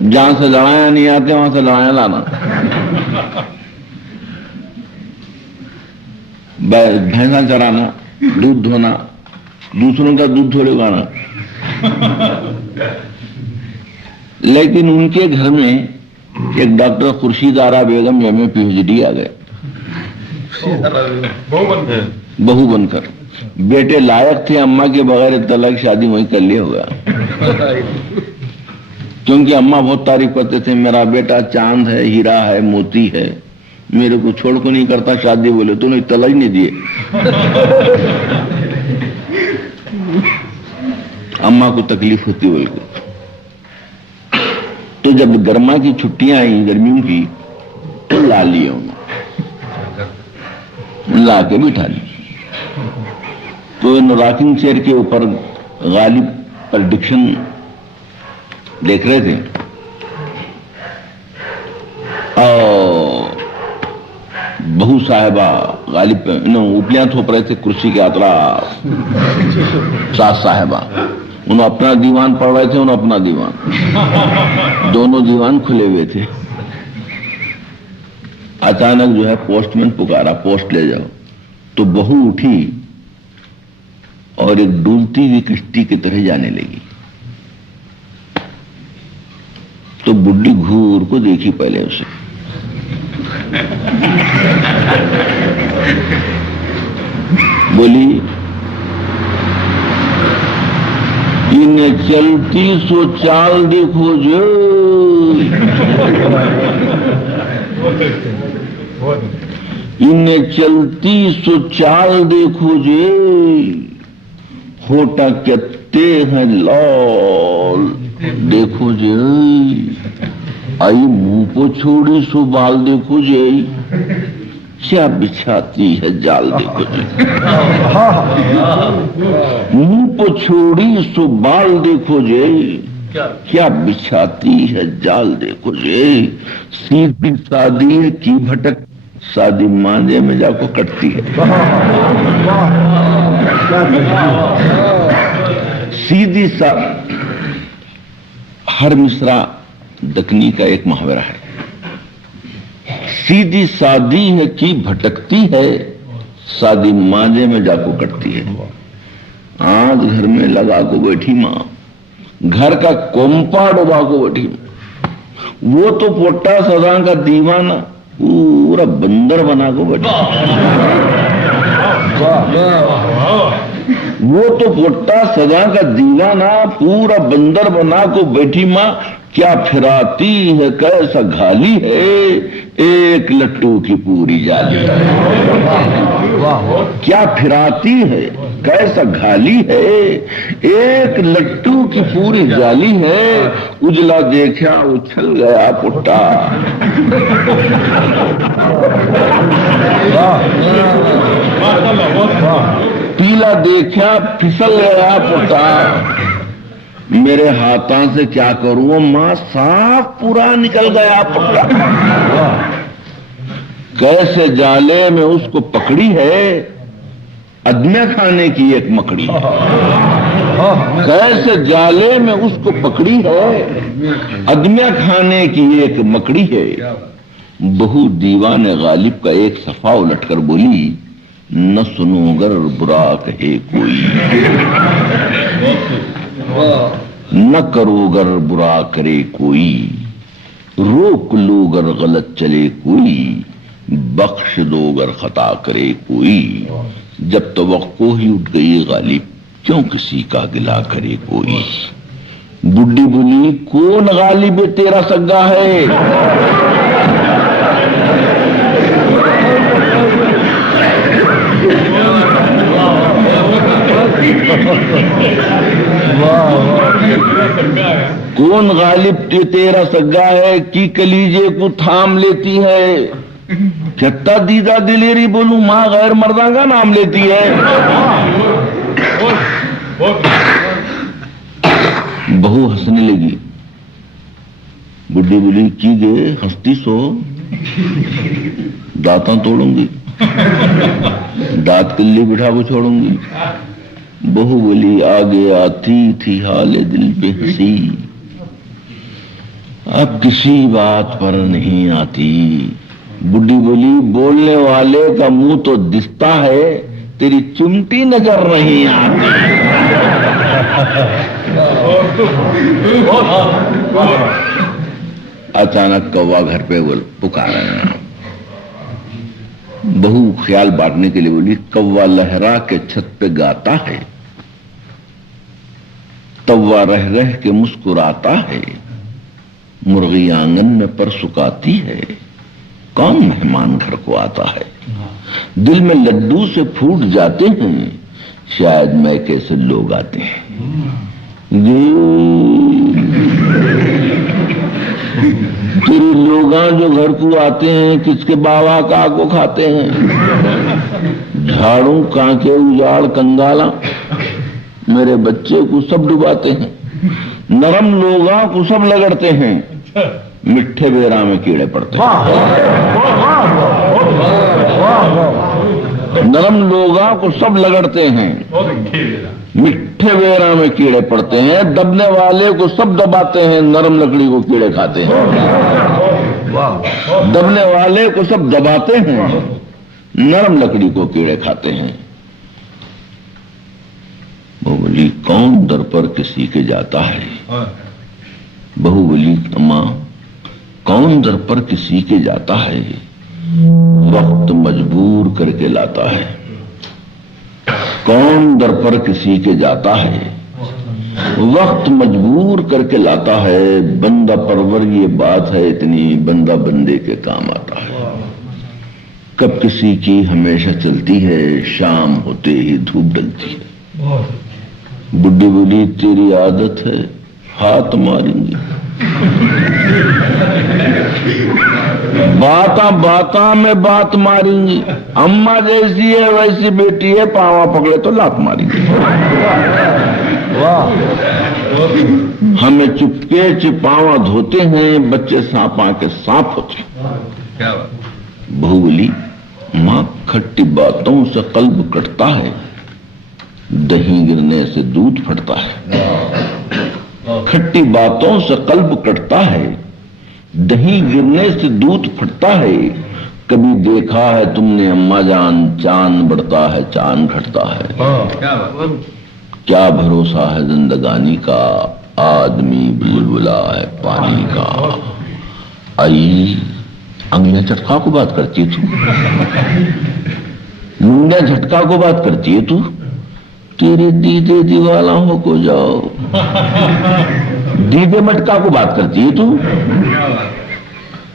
جہاں سے لڑائیاں نہیں آتے وہاں سے لڑائیاں لانا، بھینساں چرانا، دودھ دھونا، دوسروں کا دودھ تھوڑے اگانا. لیکن ان کے گھر میں ایک ڈاکٹر خورشید آرا بیگم ایم اے PhD آ گئے بہو بن کر. بیٹے لائق تھے، اماں کے بغیر طلاق شادی وہیں کر لیا ہوگا، کیونکہ اماں بہت تعریف کرتے تھے میرا بیٹا چاند ہے، ہیرا ہے، موتی ہے، میرے کو چھوڑ کو نہیں کرتا شادی. بولے تو نے اطلاع ہی نہیں دیے. اماں کو تکلیف ہوتی بول کے. تو جب گرما کی چھٹیاں آئیں گرمیوں کی تو لا لیے انہوں، لا کے بٹھا لی. تو ان راکنگ چیئر کے اوپر غالب پریڈکشن دیکھ رہے تھے اور بہو صاحبہ غالب اوپلیاں تھوپ رہے تھے کرسی کے اطراف. ساس صاحبہ انہوں اپنا دیوان پڑھ رہے تھے، انہوں اپنا دیوان، دونوں دیوان کھلے ہوئے تھے. اچانک جو ہے پوسٹ مین پکارا پوسٹ لے جاؤ. تو بہو اٹھی اور ایک ڈولتی ہوئی کشتی کی طرح جانے لگی. تو بڈھی گھور کو دیکھی پہلے اسے، بولی انہیں چلتی سو چال دیکھو جو، انہیں چلتی سو چال دیکھو جے، ہوٹا کتے ہیں لال دیکھو جے، آئی منہ کو چھوڑی سو بال دیکھو جے، کیا بچھاتی ہے جال دیکھو جے، منہ کو چھوڑی سو بال دیکھو جے، کیا بچھاتی ہے جال دیکھو جے، سیدھی سادی ہے کی بھٹک سادی مانجے میں جا کو کٹتی ہے. سیدھی سا ہر مصرع دکنی کا ایک محاورہ ہے. سیدھی سادی ہے کی بھٹکتی ہے سادی مانجے میں جا کو کٹتی ہے. آج گھر میں لگا کو بیٹھی ماں، گھر کا کومپا ڈبا کو بیٹھی ماں، وہ تو پوٹا سزا کا دیوانہ پورا بندر بنا کو بیٹھا. وہ تو پوٹا سزا کا دیوانہ پورا بندر بنا کو بیٹھی ماں، کیا پھراتی ہے کیسا گھالی ہے ایک لٹو کی پوری جالی ہے. کیا پھراتی ہے کیسا گھالی ہے ایک لٹو کی پوری جالی ہے، اجلا دیکھا اچھل گیا پٹا، پیلا دیکھا پھسل گیا پٹا. میرے ہاتھوں سے کیا کروں ماں صاف پورا نکل گیا پٹا. کیسے جالے میں اس کو پکڑی ہے ادمیہ کھانے کی ایک مکڑی ہے. کیسے جالے میں اس کو پکڑی ہے ادمیہ کھانے کی ایک مکڑی ہے. بہو دیوان غالب کا ایک صفحہ الٹ کر بولی نہ سنو گر برا کہے کوئی، نہ کرو گر برا کرے کوئی، روک لو گر غلط چلے کوئی، بخش دو گر خطا کرے کوئی. جب توقع ہی اٹھ گئی غالب کیوں کسی کا گلا کرے کوئی. بڈھی بولی کون غالب تیرا سگا ہے، کون غالب تیرا سگا ہے کی کلیجے کو تھام لیتی ہے. کہتا دیدہ دلیری بولوں ماں غیر مردہ کا نام لیتی ہے. بہو ہنسنے لگی. بڈھی بولی کی گئے ہنستی سو دانتوں توڑوں گی، دانت کلی بٹھا کو چھوڑوں گی. بہو بولی آگے آتی تھی حال دل پہ ہنسی، اب کسی بات پر نہیں آتی. بڈھی بولی بولنے والے کا منہ تو دستا ہے, تیری چمٹی نظر نہیں آتی. اچانک کوا گھر پہ پکارا. بہو خیال بانٹنے کے لیے بولی کوا لہرا کے چھت پہ گاتا ہے, توا رہ رہ کے مسکراتا ہے, مرغی آنگن میں پر سکاتی ہے, کون مہمان گھر کو آتا ہے. دل میں لڈو سے پھوٹ جاتے ہیں, شاید میں کیسے لوگ آتے ہیں. تیرے لوگاں جو گھر کو آتے ہیں کس کے باوا کا کو کھاتے ہیں. جھاڑوں کانکے اجاڑ کنگالا میرے بچے کو سب ڈباتے ہیں. نرم لوگاں کو سب لگڑتے ہیں, مٹھے بیرا میں کیڑے پڑتے ہیں. نرم لوگاں کو سب لگڑتے ہیں, مٹھے بیرا میں کیڑے پڑتے ہیں. دبنے والے کو سب دباتے ہیں, نرم لکڑی کو کیڑے کھاتے ہیں. دبنے والے کو سب دباتے ہیں, نرم لکڑی کو کیڑے کھاتے ہیں. بہو بولی کون در پر کسی کے جاتا ہے. بہو بولی اماں کون در پر کسی کے جاتا ہے, وقت مجبور کر کے لاتا ہے. کون در پر کسی کے جاتا ہے, وقت مجبور کر کے لاتا ہے. بندہ پرور یہ بات ہے اتنی, بندہ بندے کے کام آتا ہے. کب کسی کی ہمیشہ چلتی ہے, شام ہوتے ہی دھوپ ڈلتی ہے. بڈھی بولی تیری عادت ہے ہاتھ ماریں گی. باتا میں بات ماریں گی. اماں جیسی ہے ویسی بیٹی ہے, پاوا پکڑے تو لات ماریں گی. ہمیں چپکے چپاوا دھوتے ہیں, بچے سانپاں کے سانپ ہوتے ہیں. بہو بولی ماں کھٹی باتوں سے قلب کٹتا ہے, دہی گرنے سے دودھ پھٹتا ہے. کھٹی باتوں سے قلب کٹتا ہے, دہی گرنے سے دودھ پھٹتا ہے. کبھی دیکھا ہے تم نے اماں جان, چاند بڑھتا ہے چاند گھٹتا ہے. کیا بھروسہ ہے زندگانی کا, آدمی بلبلا ہے پانی کا. آئی انگلیاں چٹکا کو بات کرتی ہے تو, منڈا جھٹکا کو بات کرتی ہے تو. تیرے دیدے دیوالا ہو کو جاؤ, دیدے مٹکا کو بات کرتی ہے تو.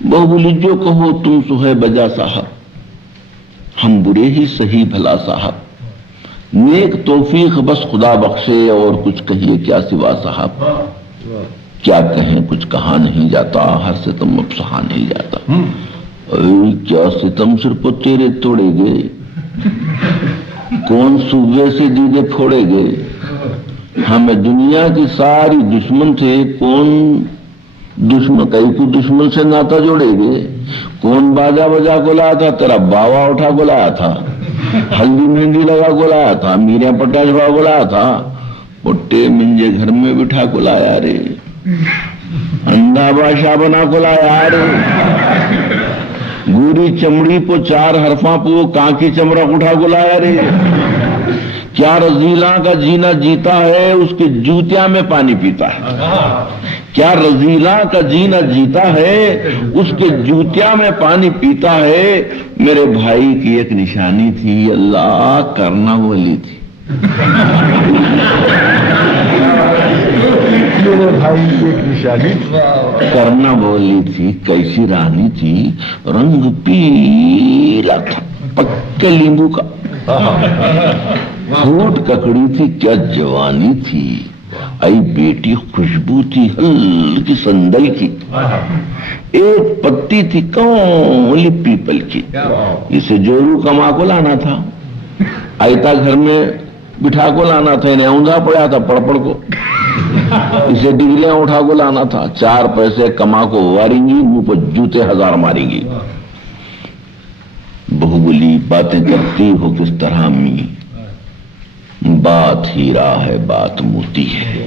بہو بولی جو کہو تم سو ہے بجا صاحب, ہم برے ہی صحیح بھلا صاحب. نیک توفیق بس خدا بخشے, اور کچھ کہیے کیا سوا صاحب. کیا کہیں کچھ کہا نہیں جاتا, ہر ستم اب سہا نہیں جاتا. کیا ستم سر پہ تیرے توڑے گئے, کون صوبے سے دیدے پھوڑے گئے. ہمیں دنیا کی ساری دشمن تھے, کون دشمن کئی کو دشمن سے ناتا جوڑے گئے. کون باجا بجا کو لایا تھا, تیرا باوا اٹھا کو لایا تھا. ہلدی مہندی لگا کو لایا تھا, میرے پٹا جھڑا کو لایا تھا. پٹے منجے گھر میں بٹھا کو لایا رے, اندھا بادشاہ بنا کو لایا رے. گوری چمڑی پو چار حرفاں پو کانکی چمڑا اٹھا کو لایا رے. کیا رزیلاں کا جینا جیتا ہے, اس کے جوتیاں میں پانی پیتا ہے. کیا رزیلاں کا جینا جیتا ہے, اس کے جوتیاں میں پانی پیتا ہے. میرے بھائی کی ایک نشانی تھی, اللہ کرنا والی تھی. میرے بھائی کی ایک نشانی کرنا بولی تھی. کیسی رانی تھی, رنگ پیلا تھا پکے لیمبو کا. پھوٹ ککڑی تھی, کیا جوانی تھی. ای بیٹی خوشبو تھی ہلکی سندل کی. ایک پتی تھی کولی پیپل کی. اسے جورو کما کو لانا تھا, آئیتا گھر میں بٹھا کو لانا تھا. انہیں اوندا پڑا تھا پڑ پڑ کو. اسے ڈگلیاں اٹھا کو لانا تھا. 4 پیسے کما کو واریں گی, منہ پر جوتے 1000 ماریں گی. بہو بولی باتیں کرتی ہو کس طرح امی, بات ہیرا ہے بات موتی ہے.